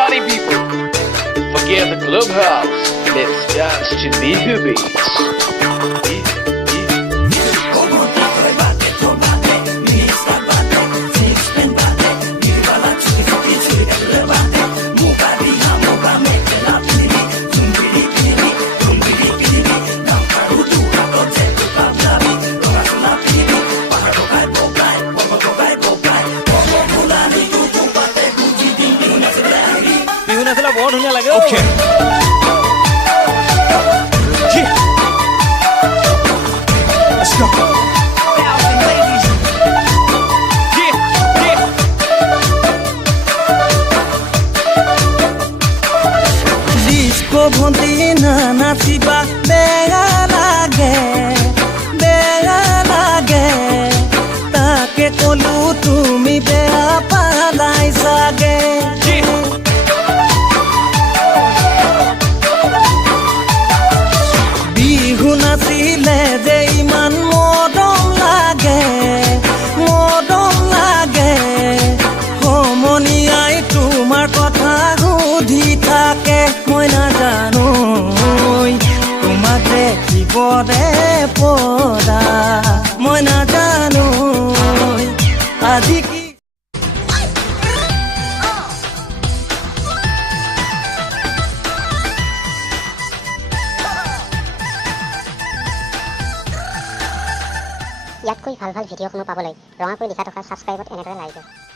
party people. Forget the clubhouse. Let's dance to Bihu beats. बहुत धुनिया लगे Okay. Yeah. Let's go. Yeah, yeah. Disco bhondi na nachiba bega lage take kolu tumi bea palai sage নাচিলে যে ইমান মদম লাগে সমনীয়াই তোমাৰ কথা সুধি থাকে মই নাজানো তোমাক দেখিবৰে পৰা মই নাজানো আজি কি ইয়াতকৈ ভাল ভাল ভিডিঅ'সমূহ পাবলৈ ৰঙা কৰি লিখা থকা ছাবস্ক্ৰাইবত এনেদৰে লাইক